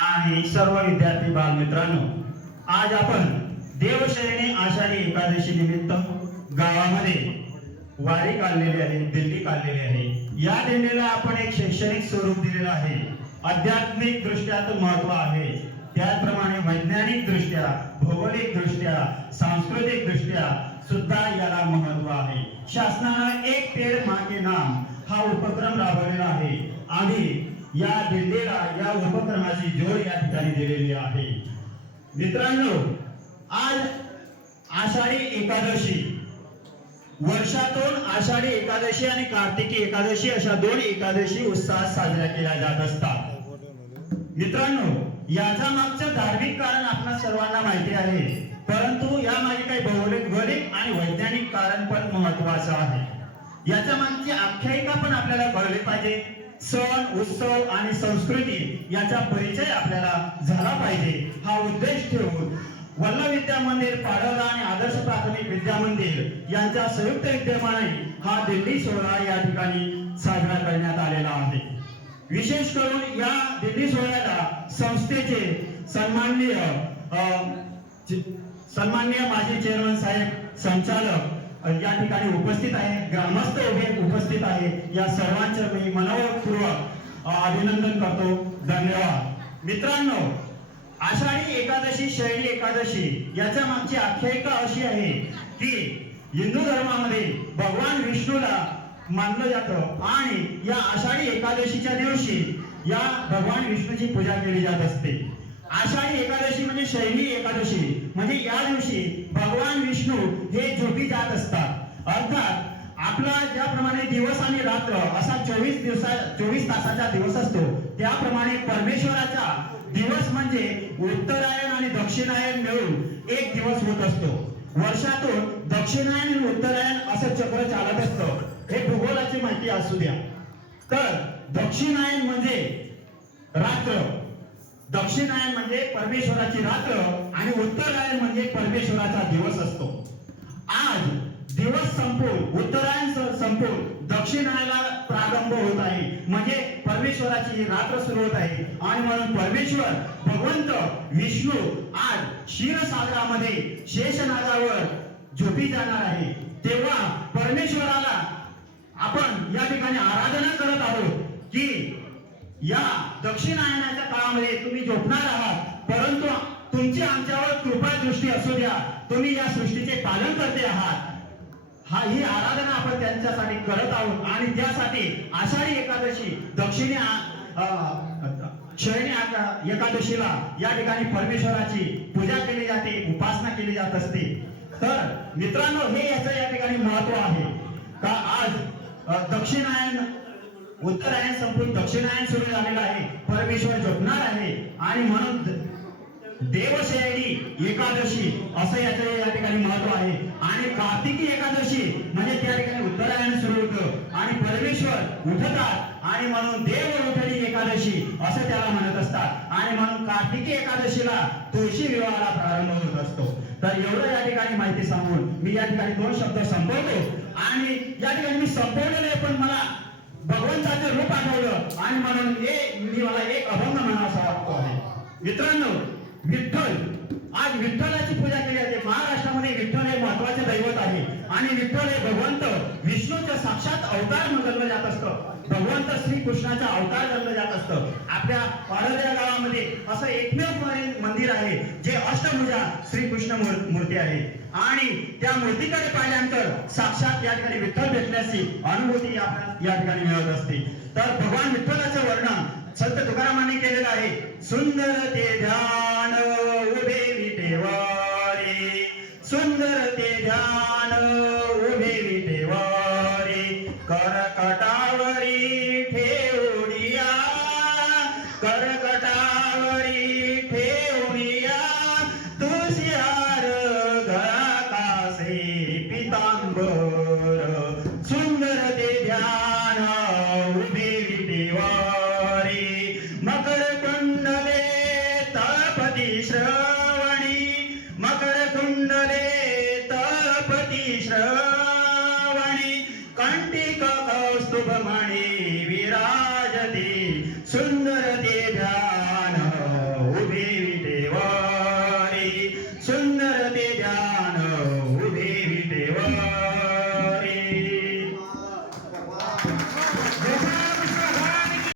आणि सर्व विद्यार्थी बालमित्रांनो, आज आपण देवशयनी आषाढी एकादशी निमित्त गावामध्ये वारी काढलेली आहे, दिंडी काढलेली आहे। या दिंडीला आपण एक शैक्षणिक स्वरूप दिलेलं आहे। आध्यात्मिक दृष्ट्या तो महत्व आहे, त्याचप्रमाणे वैज्ञानिक दृष्ट्या, भौगोलिक दृष्ट्या, सांस्कृतिक दृष्ट्या सुद्धा याला महत्व आहे। शासनानं एक पेड़ माँ के नाम हा उपक्रम राबवलेला आहे आणि या दिंडीला, या उपक्रमाची जोड या ठिकाणी दिलेली आहे। मित्रांनो, आज आषाढी एकादशी, वर्षातून आषाढी एकादशी आणि कार्तिकी एकादशी अशा दोन एकादशी उत्साहात साजऱ्या केल्या जात असतात। मित्रांनो, याचा मागचं धार्मिक कारण आपल्या सर्वांना माहिती आहे, परंतु या मागे काही भौगोलिक आणि वैज्ञानिक कारण पण महत्त्वाचं आहे। याच्या मागची आख्यायिका पण आपल्याला कळली पाहिजे। सण, उत्सव आणि संस्कृती याचा परिचय आपल्याला झाला पाहिजे, हा उद्देश ठेवून वल्लभ विद्या मंदिर पाडळदा आणि आदर्श प्राथमिक विद्या मंदिर यांच्या संयुक्त विद्यमाने हा दिंडी सोहळा या ठिकाणी साजरा करण्यात आलेला आहे। विशेष करून या दिंडी सोहळ्याला संस्थेचे सन्माननीय माजी चेअरमन साहेब, संचालक या ठिकाणी उपस्थित आहे, ग्रामस्थ उपस्थित आहे। या सर्वांचे मी मनपूर्वक अभिनंदन करतो। धन्यवाद। मित्रांनो, आषाढी एकादशी, शयनी एकादशी याच्या मागची आख्यायिका अशी आहे की हिंदू धर्मामध्ये भगवान विष्णूला मानलं जातं आणि या आषाढी एकादशीच्या दिवशी या भगवान विष्णूची पूजा केली जात असते। आषाढी एकादशी म्हणजे शयनी एकादशी, म्हणजे या दिवशी भगवान विष्णू हे झोपी जात असतात। अर्थात आपला ज्याप्रमाणे दिवस आणि रात्र असा 24 तासाचा दिवस असतो, त्याप्रमाणे परमेश्वराचा दिवस म्हणजे उत्तरायण आणि दक्षिणायन मिळून एक दिवस होत असतो। वर्षातून दक्षिणायन आणि उत्तरायण असं चक्र चालत असतं। हे भूगोलाची माहिती असू द्या। तर दक्षिणायन म्हणजे रात्र, दक्षिणायन म्हणजे परमेश्वराची रात्र आणि उत्तरायण म्हणजे परमेश्वराचा दिवस असतो। आज दिवस संपून, उत्तरायण संपून दक्षिणायनाला प्रारंभ होत आहे, म्हणजे परमेश्वराची रात्र सुरू होत आहे आणि म्हणून परमेश्वर भगवंत विष्णू आज क्षीरसागरामध्ये शेषनागावर झोपी जाणार आहे। तेव्हा परमेश्वराला आपण या ठिकाणी आराधना करत आहोत की या दक्षिणायनाच्या काळामध्ये तुम्ही झोपणार आहात, परंतु तुमची आमच्यावर कृपा दृष्टी असू द्या, तुम्ही या सृष्टीचे पालन करते आहात, ही आराधना आपण त्यांच्यासाठी करत आहोत। आणि त्यासाठी आषाढी एकादशी, शयनी एकादशीला या ठिकाणी परमेश्वराची पूजा केली जाते, उपासना केली जात असते। तर मित्रांनो, हे याचं या ठिकाणी महत्व आहे का आज दक्षिणायन, उत्तरायण संपून दक्षिणायन सुरू झालेला आहे, परमेश्वर झोपणार आहे आणि म्हणून देवशयनी एकादशी असं याचं या ठिकाणी महत्व आहे। आणि कार्तिकी एकादशी म्हणजे त्या ठिकाणी उत्तरायण सुरू होतं आणि परमेश्वर उठतात आणि म्हणून देव उठली एकादशी असं त्याला म्हणत असतात। आणि म्हणून कार्तिकी एकादशीला तुळशी विवाहाला प्रारंभ होत असतो। तर एवढं या ठिकाणी माहिती सांगून मी या ठिकाणी 2 शब्द संपवतो। आणि या ठिकाणी मी संपवलेलं आहे, पण मला भगवंताचं रूप आठवलं आणि म्हणून मला एक अभंग म्हणावासा वाटतो आहे। मित्रांनो, विठ्ठल, आज विठ्ठलाची पूजा केली जाते। महाराष्ट्रामध्ये विठ्ठल हे महत्वाचे दैवत आहे आणि विठ्ठल हे भगवंत विष्णूचा साक्षात अवतार मानलं जात असतं। भगवंत श्री कृष्णाचा अवतार मानलं जात असतं। आपल्या पाडळदा गावामध्ये असं एकमेव मंदिर आहे जे अष्टभुजा श्रीकृष्ण मूर्ती आहे आणि त्या मूर्तीकडे पाहिल्यानंतर साक्षात या ठिकाणी विठ्ठल भेटण्याची अनुभूती आपल्याला या ठिकाणी मिळत असते। तर भगवान विठ्ठलाचं वर्णन संत तुकारामांनी केलेलं आहे। सुंदर ते ध्यान उभे विटेवारे, सुंदर ते ध्यान उभे विटेवारे, करकटावरी ठेवूया, करकटावरी ठेवूया, तुळशीहार गळा कासे पितांबर, सुंदर ते ध्यान उभे विटेवारे, मकर कुंडले तळपती श्र